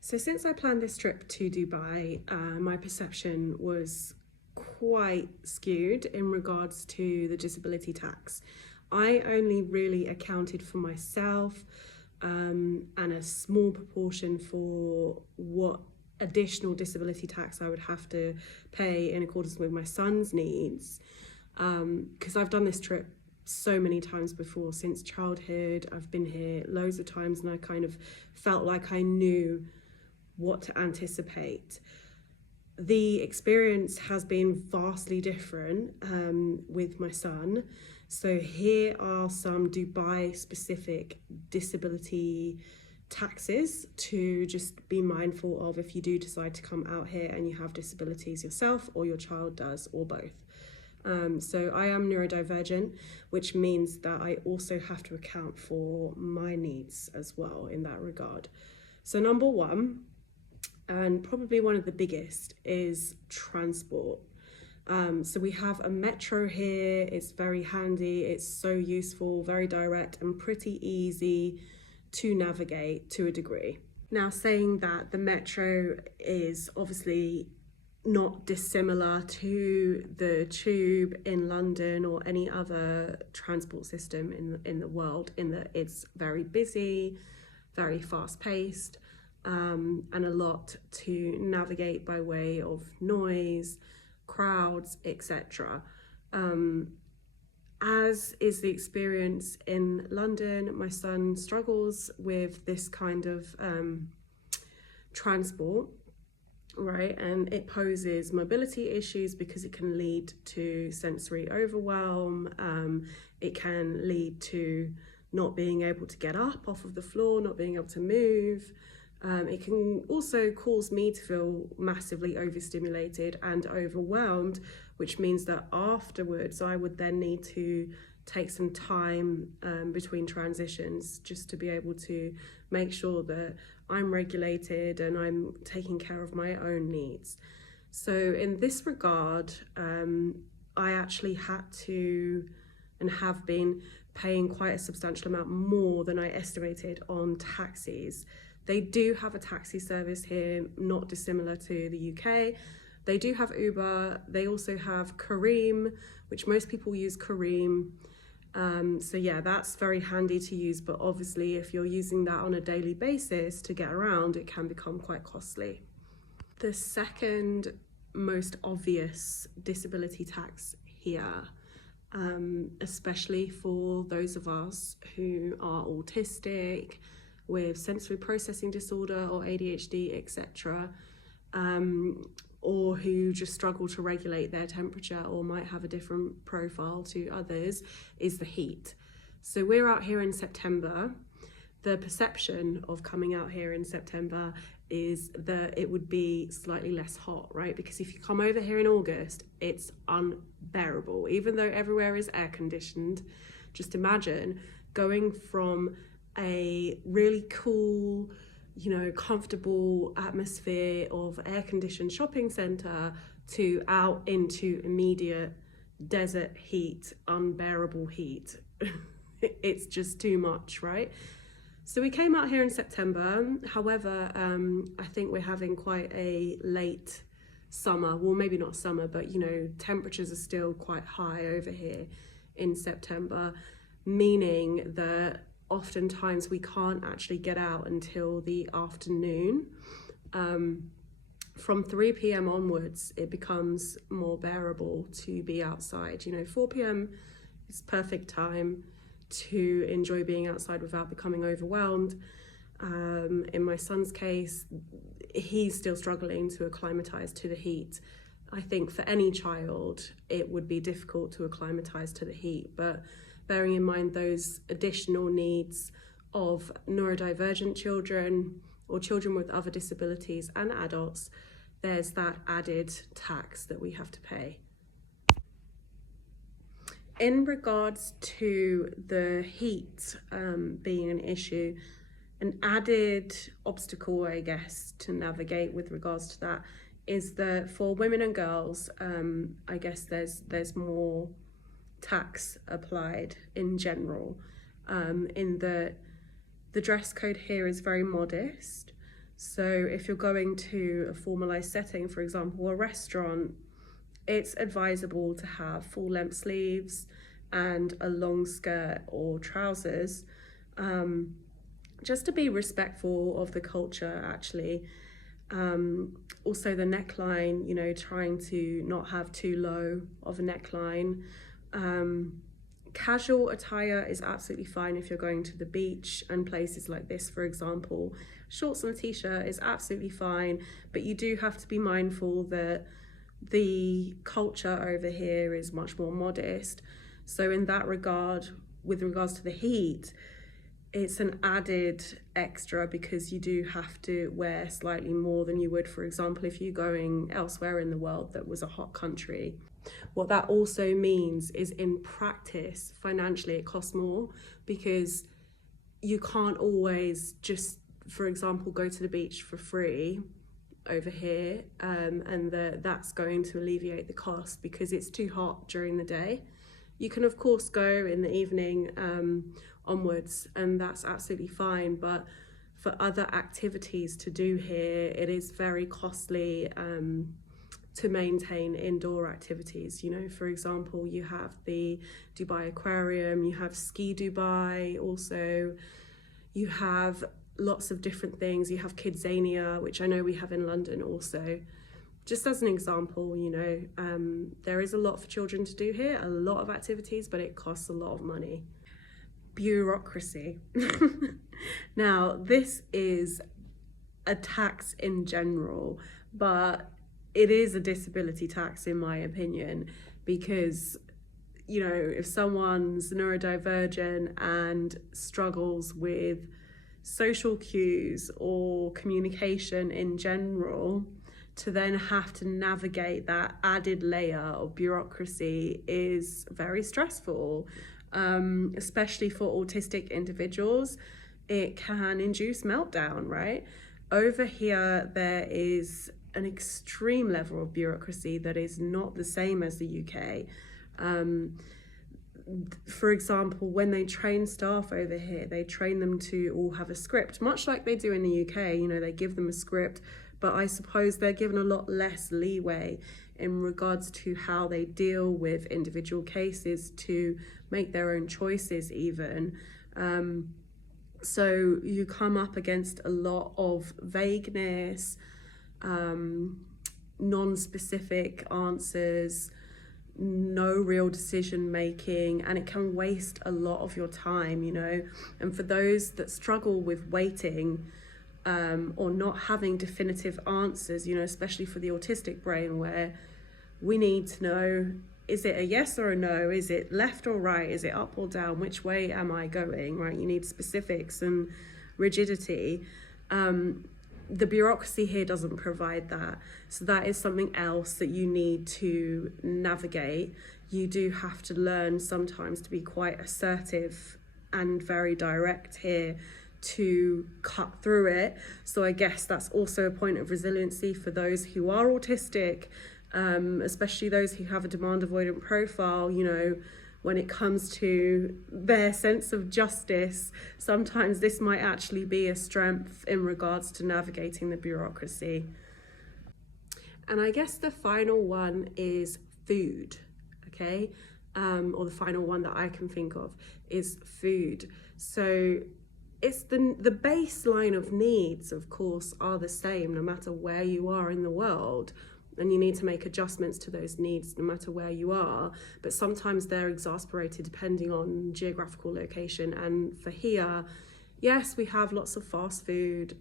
So since I planned this trip to Dubai, my perception was quite skewed in regards to the disability tax. I only really accounted for myself and a small proportion for what additional disability tax I would have to pay in accordance with my son's needs. Because I've done this trip so many times before since childhood. I've been here loads of times and I kind of felt like I knew what to anticipate. The experience has been vastly different with my son. So here are some Dubai specific disability taxes to just be mindful of if you do decide to come out here and you have disabilities yourself or your child does, or both. So I am neurodivergent, which means that I also have to account for my needs as well in that regard. So number one, and probably one of the biggest, is transport. So we have a metro here. It's very handy, it's so useful, very direct and pretty easy to navigate to a degree. Now, saying that, the metro is obviously not dissimilar to the tube in London or any other transport system in the world, in that it's very busy, very fast paced, and a lot to navigate by way of noise, crowds, etc. As is the experience in London, my son struggles with this kind of transport, right? And it poses mobility issues because it can lead to sensory overwhelm. It can lead to not being able to get up off of the floor, not being able to move. It can also cause me to feel massively overstimulated and overwhelmed, which means that afterwards I would then need to take some time between transitions just to be able to make sure that I'm regulated and I'm taking care of my own needs. So in this regard, I actually had to and have been paying quite a substantial amount more than I estimated on taxis. They do have a taxi service here, not dissimilar to the UK. They do have Uber. They also have Careem, which most people use Careem. So yeah, that's very handy to use, but obviously if you're using that on a daily basis to get around, it can become quite costly. The second most obvious disability tax here, especially for those of us who are autistic, with sensory processing disorder or ADHD, etc., or who just struggle to regulate their temperature or might have a different profile to others, is the heat. So we're out here in September. The perception of coming out here in September is that it would be slightly less hot, right? Because if you come over here in August, it's unbearable. Even though everywhere is air conditioned, just imagine going from a really cool, comfortable atmosphere of air-conditioned shopping centre to out into immediate desert heat, unbearable heat. It's just too much, right? So we came out here in September. However, I think we're having quite a late summer. Well, maybe not summer, but temperatures are still quite high over here in September, meaning that oftentimes we can't actually get out until the afternoon. From 3 p.m. onwards, it becomes more bearable to be outside. 4 p.m. is perfect time to enjoy being outside without becoming overwhelmed. In my son's case, he's still struggling to acclimatise to the heat. I think for any child, it would be difficult to acclimatise to the heat, but bearing in mind those additional needs of neurodivergent children or children with other disabilities and adults, there's that added tax that we have to pay. In regards to the heat being an issue, an added obstacle, I guess, to navigate with regards to that is that for women and girls, I guess there's more tax applied in general, in the dress code here is very modest. So if you're going to a formalized setting, for example, a restaurant, it's advisable to have full length sleeves and a long skirt or trousers, just to be respectful of the culture, actually. Also the neckline, you know, trying to not have too low of a neckline. Casual attire is absolutely fine if you're going to the beach and places like this, for example. Shorts and a t-shirt is absolutely fine, but you do have to be mindful that the culture over here is much more modest. So in that regard, with regards to the heat, it's an added extra because you do have to wear slightly more than you would, for example, if you're going elsewhere in the world that was a hot country. What that also means is, in practice, financially it costs more, because you can't always just, for example, go to the beach for free over here, and that's going to alleviate the cost because it's too hot during the day. You can of course go in the evening onwards, and that's absolutely fine, but for other activities to do here, it is very costly to maintain indoor activities. You know, for example, you have the Dubai Aquarium, you have Ski Dubai, also you have lots of different things. You have Kidzania, which I know we have in London also. Just as an example, you know, there is a lot for children to do here, a lot of activities, but it costs a lot of money. Bureaucracy. Now, this is a tax in general, but it is a disability tax in my opinion, because, you know, if someone's neurodivergent and struggles with social cues or communication in general, to then have to navigate that added layer of bureaucracy is very stressful, especially for autistic individuals. It can induce meltdown, right? Over here, there is an extreme level of bureaucracy that is not the same as the UK. For example, when they train staff over here, they train them to all have a script, much like they do in the UK. You know, they give them a script, but I suppose they're given a lot less leeway in regards to how they deal with individual cases to make their own choices even. So you come up against a lot of vagueness, non-specific answers, no real decision making, and it can waste a lot of your time, you know. And for those that struggle with waiting, or not having definitive answers, you know, especially for the autistic brain, where we need to know, is it a yes or a no? Is it left or right? Is it up or down? Which way am I going, right? You need specifics and rigidity. The bureaucracy here doesn't provide that. So that is something else that you need to navigate. You do have to learn sometimes to be quite assertive and very direct here to cut through it. So I guess that's also a point of resiliency for those who are autistic, especially those who have a demand avoidant profile. You know, when it comes to their sense of justice, sometimes this might actually be a strength in regards to navigating the bureaucracy. And I guess the final one is food, okay? Or the final one that I can think of is food. So it's the baseline of needs, of course, are the same no matter where you are in the world. And you need to make adjustments to those needs no matter where you are. But sometimes they're exasperated depending on geographical location. And for here, yes, we have lots of fast food,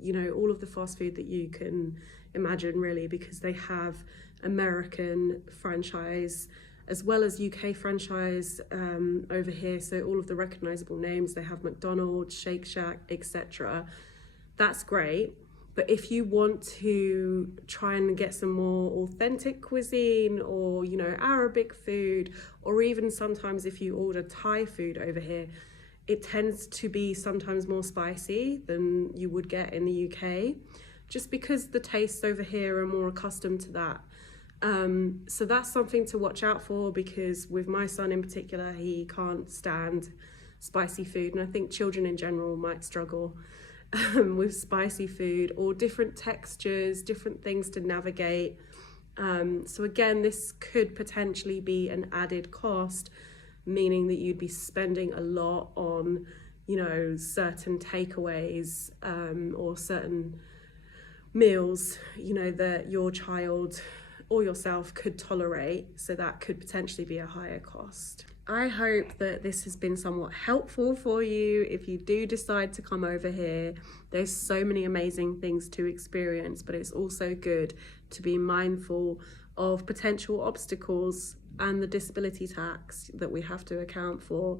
you know, all of the fast food that you can imagine, really, because they have American franchise as well as UK franchise over here. So all of the recognizable names, they have McDonald's, Shake Shack, etc. That's great. But if you want to try and get some more authentic cuisine, or, you know, Arabic food, or even sometimes if you order Thai food over here, it tends to be sometimes more spicy than you would get in the UK, just because the tastes over here are more accustomed to that. So that's something to watch out for, because with my son in particular, he can't stand spicy food, and I think children in general might struggle. with spicy food, or different textures, different things to navigate. So again, this could potentially be an added cost, meaning that you'd be spending a lot on, certain takeaways, or certain meals, that your child or yourself could tolerate. So that could potentially be a higher cost. I hope that this has been somewhat helpful for you if you do decide to come over here. There's so many amazing things to experience, but it's also good to be mindful of potential obstacles and the disability tax that we have to account for.